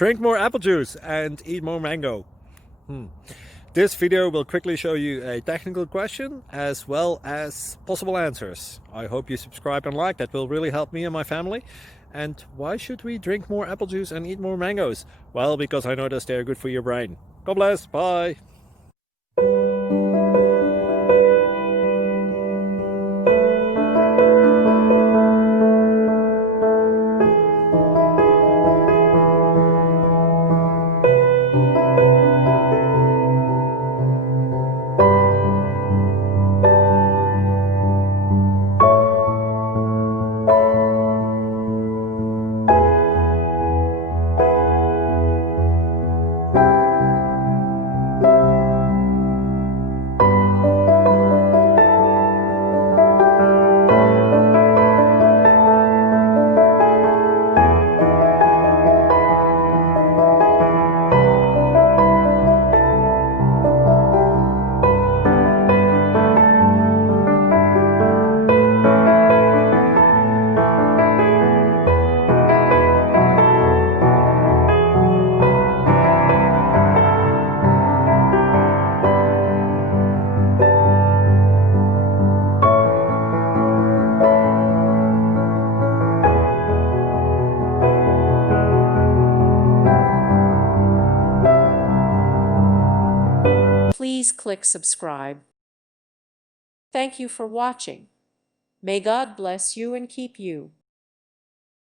Drink more apple juice and eat more mango. This video will quickly show you a technical question as well as possible answers. I hope you subscribe and like, that will really help me and my family. And why should we drink more apple juice and eat more mangoes? Well, because I noticed they're good for your brain. God bless, bye! Please click subscribe. Thank you for watching. May God bless you and keep you.